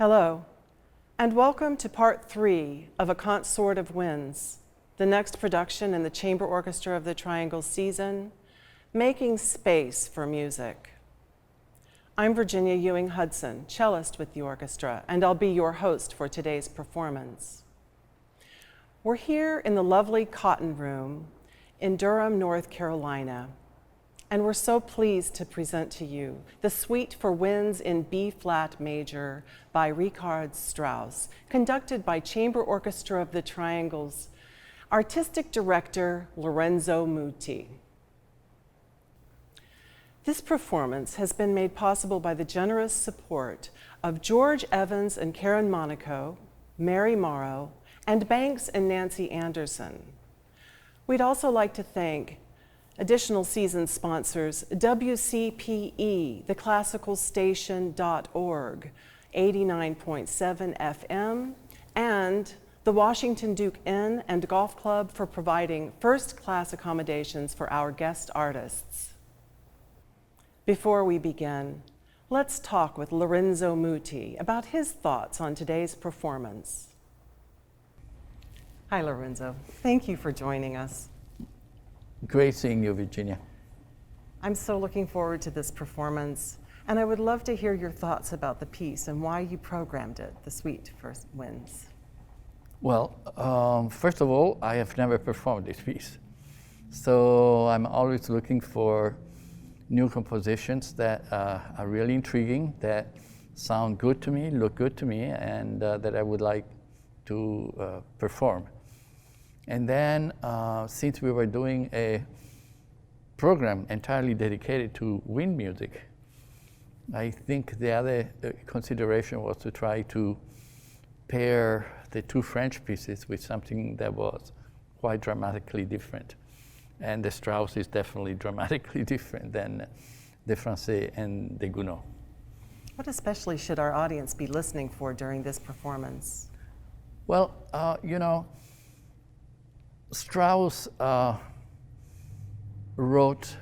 Hello, and welcome to part 3 of A Consort of Winds, the next production in the Chamber Orchestra of the Triangle season, Making Space for Music. I'm Virginia Ewing Hudson, cellist with the orchestra, and I'll be your host for today's performance. We're here in the lovely Cotton Room in Durham, North Carolina, and we're so pleased to present to you the Suite for Winds in B-flat major by Richard Strauss, conducted by Chamber Orchestra of the Triangle's artistic director, Lorenzo Muti. This performance has been made possible by the generous support of George Evans and Karen Monaco, Mary Morrow, and Banks and Nancy Anderson. We'd also like to thank additional season sponsors, WCPE, theclassicalstation.org, 89.7 FM, and the Washington Duke Inn and Golf Club for providing first-class accommodations for our guest artists. Before we begin, let's talk with Lorenzo Muti about his thoughts on today's performance. Hi, Lorenzo. Thank you for joining us. Great seeing you, Virginia. I'm so looking forward to this performance, and I would love to hear your thoughts about the piece and why you programmed it, the Suite for Winds. Well, first of all, I have never performed this piece. So I'm always looking for new compositions that are really intriguing, that sound good to me, look good to me, and that I would like to perform. And then, since we were doing a program entirely dedicated to wind music, I think the other consideration was to try to pair the two French pieces with something that was quite dramatically different. And the Strauss is definitely dramatically different than the Français and the Gounod. What especially should our audience be listening for during this performance? Well, Strauss wrote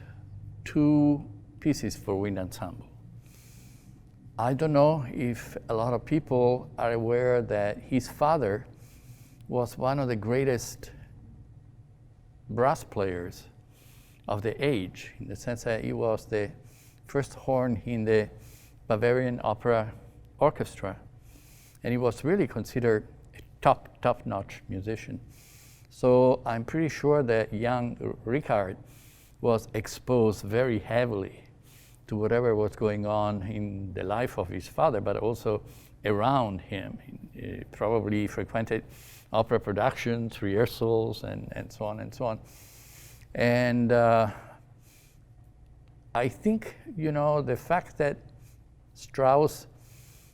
two pieces for wind ensemble. I don't know if a lot of people are aware that his father was one of the greatest brass players of the age, in the sense that he was the first horn in the Bavarian Opera Orchestra, and he was really considered a top-notch musician. So I'm pretty sure that young Richard was exposed very heavily to whatever was going on in the life of his father, but also around him. He probably frequented opera productions, rehearsals, and so on and so on. And I think, the fact that Strauss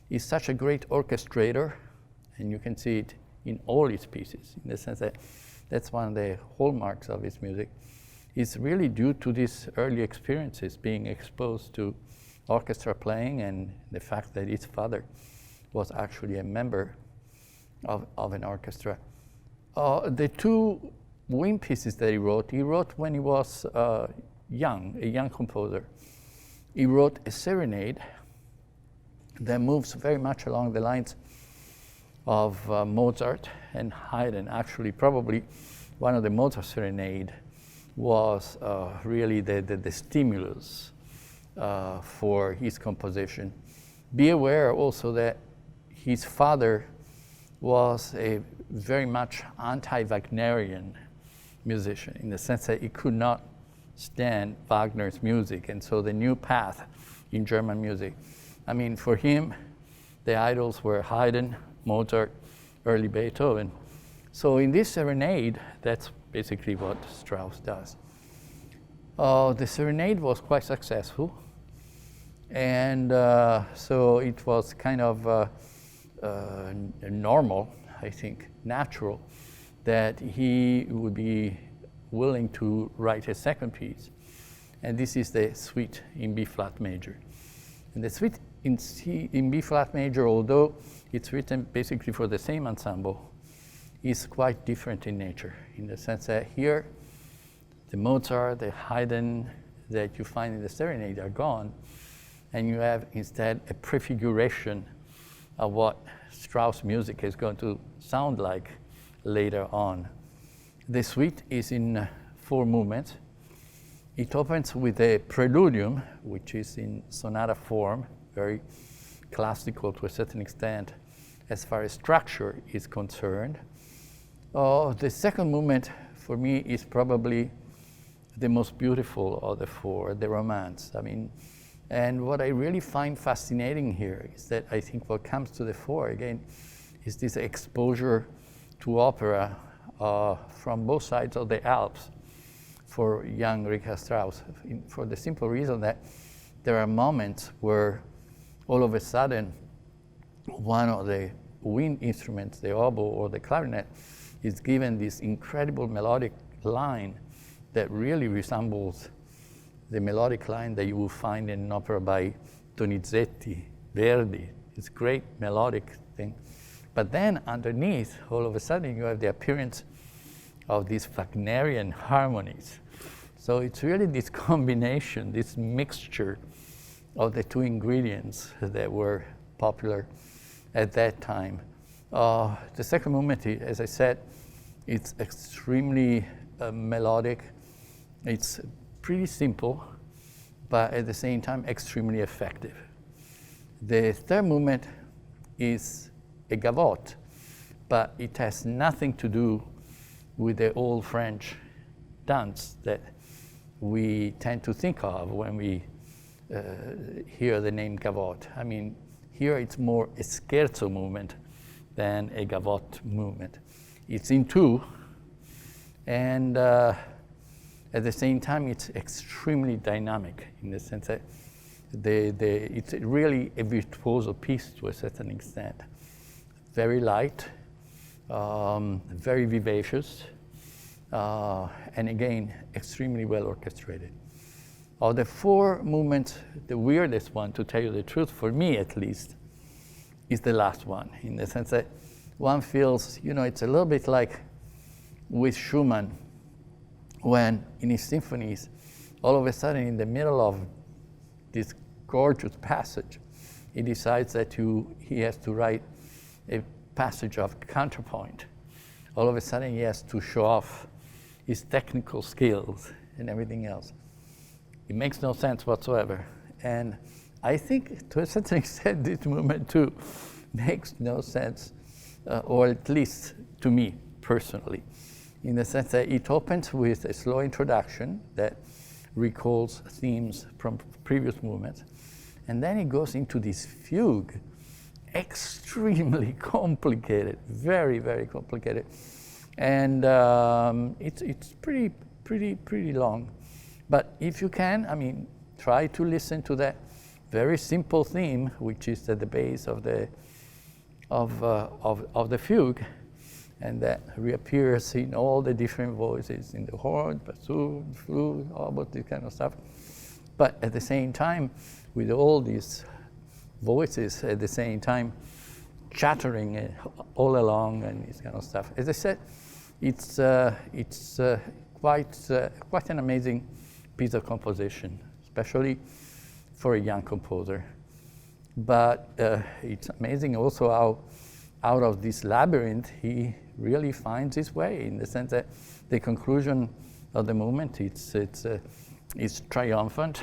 is such a great orchestrator, and you can see it in all his pieces, in the sense that that's one of the hallmarks of his music, is really due to these early experiences, being exposed to orchestra playing, and the fact that his father was actually a member of an orchestra. The two wind pieces that he wrote when he was a young composer. He wrote a serenade that moves very much along the lines of Mozart and Haydn. Actually, probably one of the Mozart serenade was really the stimulus for his composition. Be aware also that his father was a very much anti-Wagnerian musician, in the sense that he could not stand Wagner's music, and so the new path in German music. I mean, for him, the idols were Haydn, Mozart, early Beethoven. So in this serenade, that's basically what Strauss does. The serenade was quite successful, and so it was kind of normal, I think, natural, that he would be willing to write a second piece. And this is the Suite in B-flat major. And the Suite in B-flat major, although it's written basically for the same ensemble, is quite different in nature, in the sense that here, the Mozart, the Haydn that you find in the serenade are gone, and you have instead a prefiguration what Strauss music is going to sound like later on. The suite is in 4 movements. It opens with a Praeludium, which is in sonata form, very classical to a certain extent as far as structure is concerned. The second movement for me is probably the most beautiful of the 4, the Romanze. I mean, and what I really find fascinating here is that I think what comes to the fore again is this exposure to opera from both sides of the Alps for young Richard Strauss, for the simple reason that there are moments where all of a sudden one of the wind instruments, the oboe or the clarinet, is given this incredible melodic line that really resembles the melodic line that you will find in an opera by Donizetti, Verdi. It's a great melodic thing. But then underneath, all of a sudden, you have the appearance of these Wagnerian harmonies. So it's really this combination, this mixture of the 2 ingredients that were popular at that time. The second movement, as I said, it's extremely melodic. It's pretty simple, but at the same time extremely effective. The third movement is a gavotte, but it has nothing to do with the old French dance that we tend to think of when we hear the name gavotte. I mean, here it's more a scherzo movement than a gavotte movement. It's in 2, and at the same time, it's extremely dynamic in the sense that it's really a virtuoso piece to a certain extent. Very light, very vivacious, and again, extremely well orchestrated. Of the 4 movements, the weirdest one, to tell you the truth, for me at least, is the last one, in the sense that one feels, it's a little bit like with Schumann, when in his symphonies, all of a sudden in the middle of this gorgeous passage, he decides that he has to write a passage of counterpoint. All of a sudden he has to show off his technical skills and everything else. It makes no sense whatsoever. And I think to a certain extent this movement too makes no sense, or at least to me personally, in the sense that it opens with a slow introduction that recalls themes from previous movements, and then it goes into this fugue, extremely complicated, very, very complicated, and it's pretty long. But if you can, I mean, try to listen to that very simple theme, which is at the base of the fugue, and that reappears in all the different voices, in the horn, bassoon, flute, all about this kind of stuff. But at the same time, with all these voices at the same time, chattering all along and this kind of stuff. As I said, it's quite an amazing piece of composition, especially for a young composer. But it's amazing also how out of this labyrinth he really finds his way, in the sense that the conclusion of the movement, it's triumphant,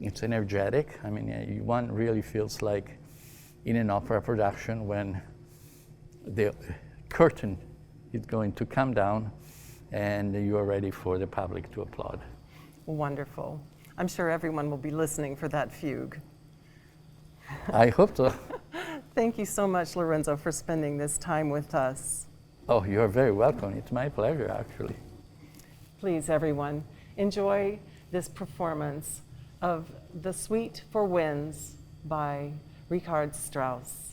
it's energetic. I mean, one really feels like in an opera production when the curtain is going to come down and you are ready for the public to applaud. Wonderful. I'm sure everyone will be listening for that fugue. I hope so. Thank you so much, Lorenzo, for spending this time with us. Oh, you're very welcome. It's my pleasure, actually. Please, everyone, enjoy this performance of the Suite for Winds by Richard Strauss.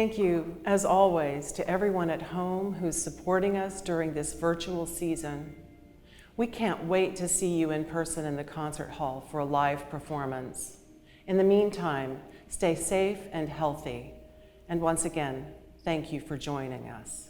Thank you, as always, to everyone at home who's supporting us during this virtual season. We can't wait to see you in person in the concert hall for a live performance. In the meantime, stay safe and healthy. And once again, thank you for joining us.